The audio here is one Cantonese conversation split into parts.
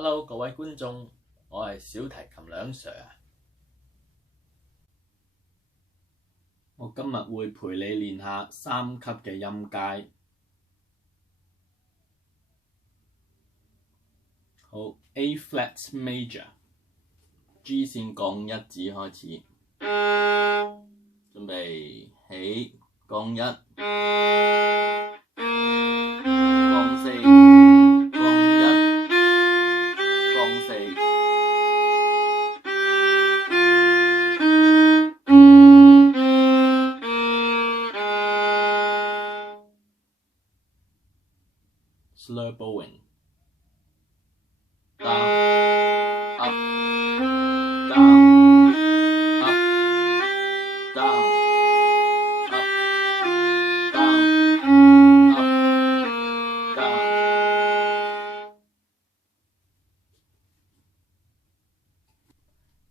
Hello， 各位觀眾，我係小提琴兩 Sir 啊。我今日會陪你練下3級嘅音階。好 ，A flat major，G 線降1指開始，準備起降1，降4，降1，降4。Slur bowing down up down up down up down up down。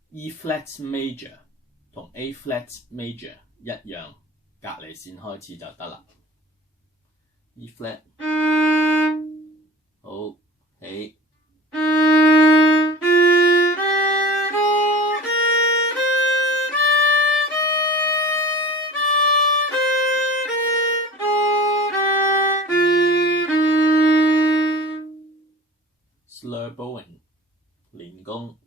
E flat major 同 A flat major 一樣，隔離線開始就得啦。E flat 好，起。Slur bowing 連弓。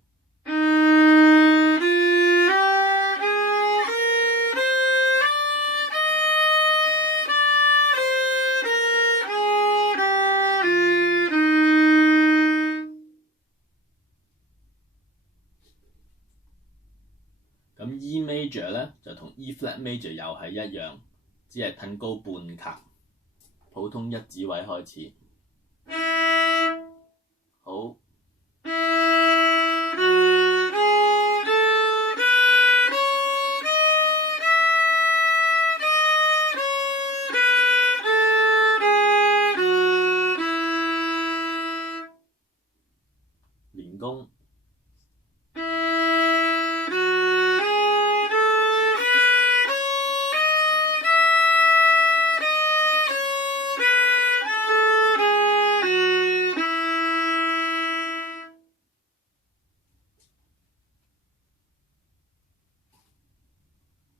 咁 E major 咧就同 E flat major 又係一樣，只係褪高半格，普通1指位開始。好。連弓。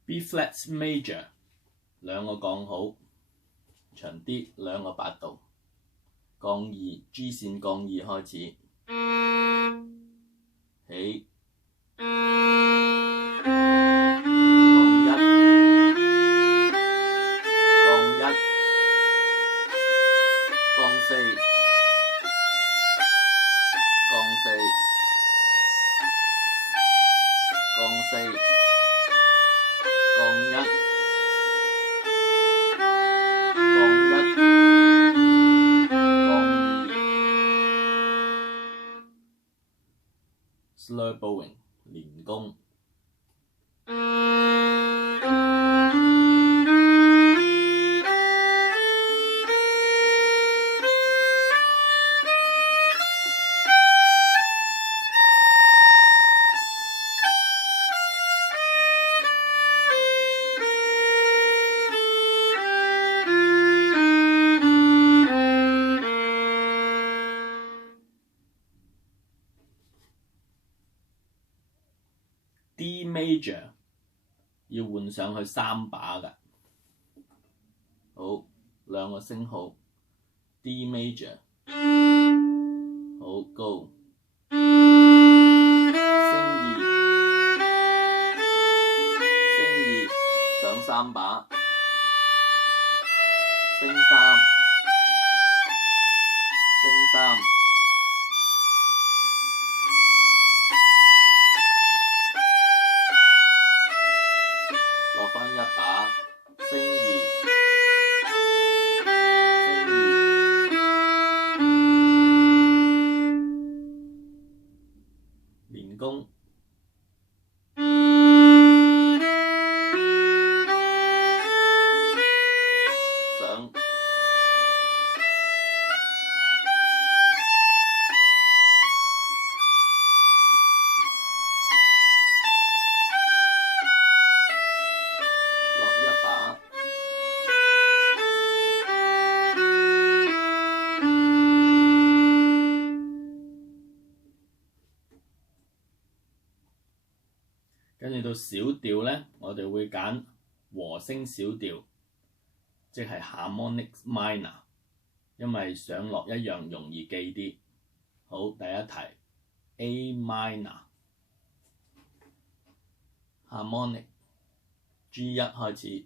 B flat major 兩個降號，長啲2個8度，降2 G 線降2開始，起，降1，降1，降4，降4，降4。降1，降1，降2。Slur bowing 連弓。D major 要換上去3把㗎，好2個升號 ，D major， 好高，升2上3把，升3，升3。落返1把，升2，升2，連弓。上。跟住到小調呢，我哋會揀和聲小調，即係 harmonic minor， 因為上落一樣容易記啲。好，第一題 A minor harmonic G1 開始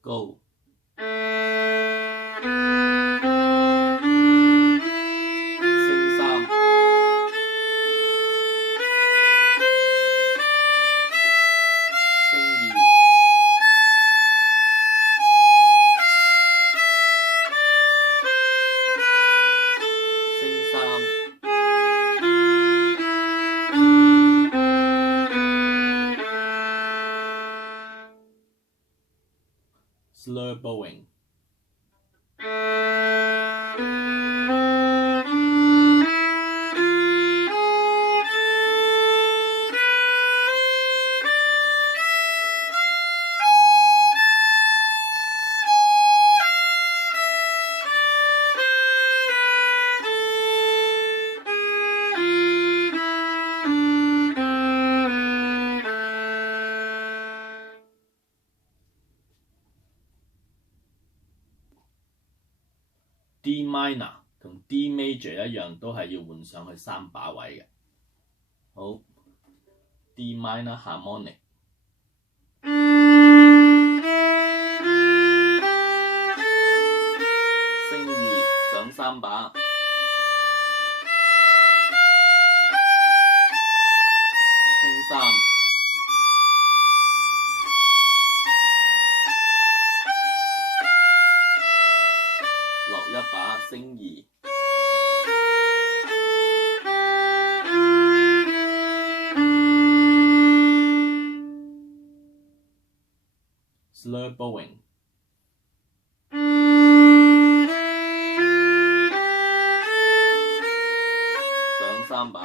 Go。Slur bowing。D minor 同 D major 一樣，都係要換上去3把位嘅。好 ，D minor harmonic。升2上3把。升3。一把升2。Slur bowing。上3把。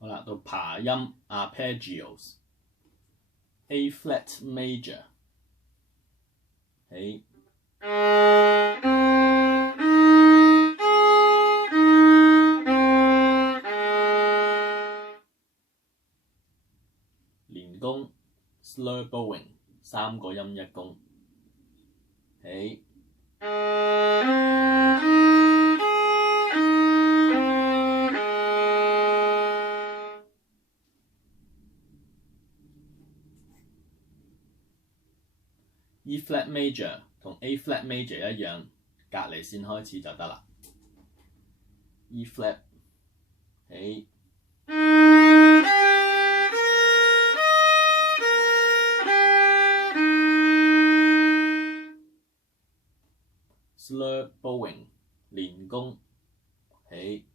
好啦，到爬音 arpeggios。A flat major 起。連弓 slur bowing 3個音1弓起。E flat major 同 A flat major 一樣，隔離線開始就得啦。E flat 起。Slur bowing 連弓起。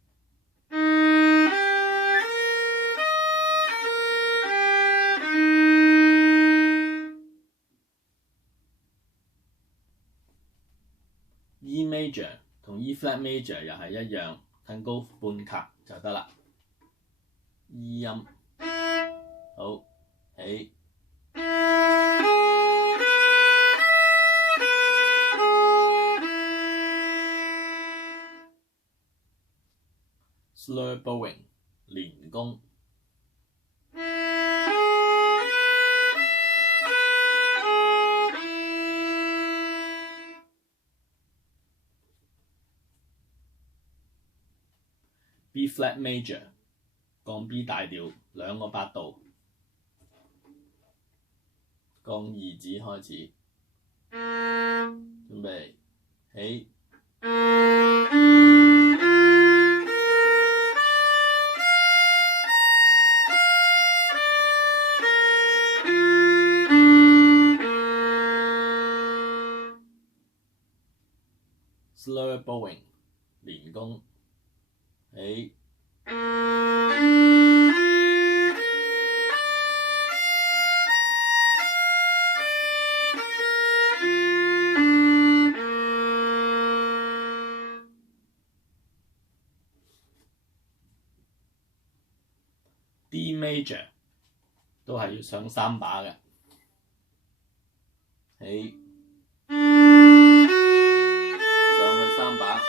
E major 同 E flat major 又係一樣，褪高半卡就得啦。E 音好起。Slur bowing 連弓。B flat major 降 B 大調2個8度，降2指開始，準備起。Slur bowing 連弓起。D major 都係要上3把嘅，起上去3把，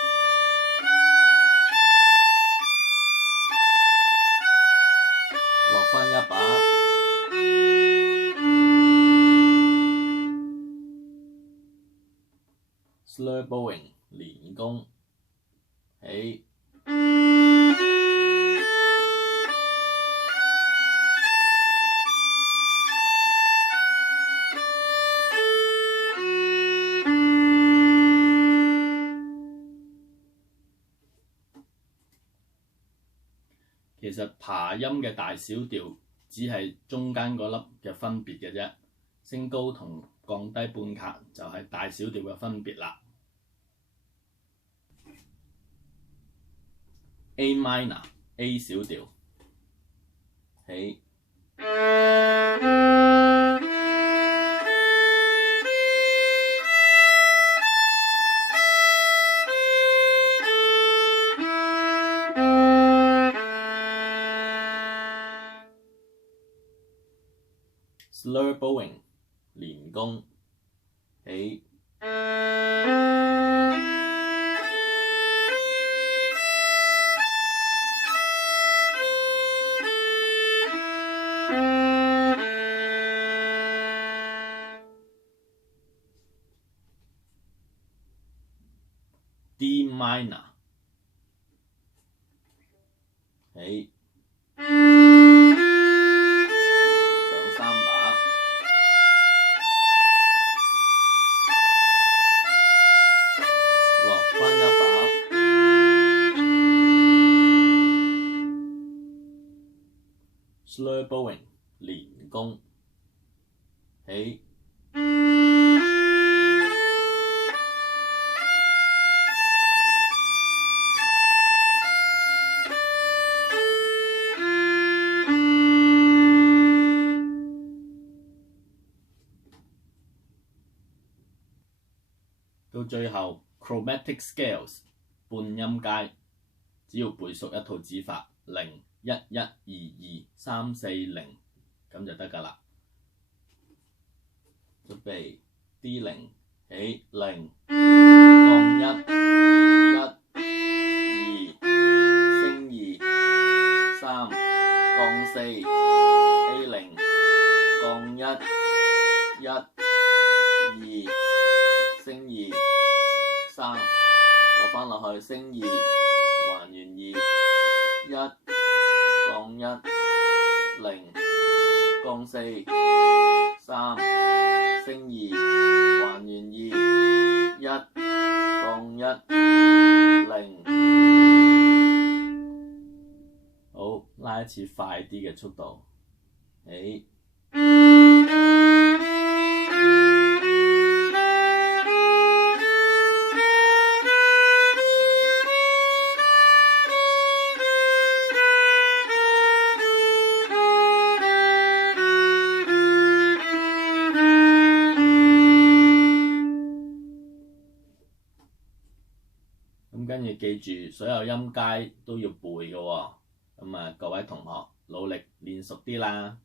落翻1把。Slur bowing 連弓，起其實爬音嘅大小調只係中間嗰粒嘅分別嘅啫，升高同降低半卡就係大小調嘅分別啦。A minor A 小調，起Slur bowing 連弓，起D minor 起上3把，落翻1把，Slur bowing 連弓，起到最後 chromatic scales 半音階，只要背熟一套指法0、1、1、2、2、3、4、0咁就得㗎啦。準備 D0 起0降1、1、2升2、3降4 A0 降1、1、2升2、3落翻落去升2還原2、1降1 0降4 3升2還原2 1降1 0。好，拉一次快啲嘅速度，起。跟住記住所有音階都要背嘅喎，咁各位同學努力練熟啲啦。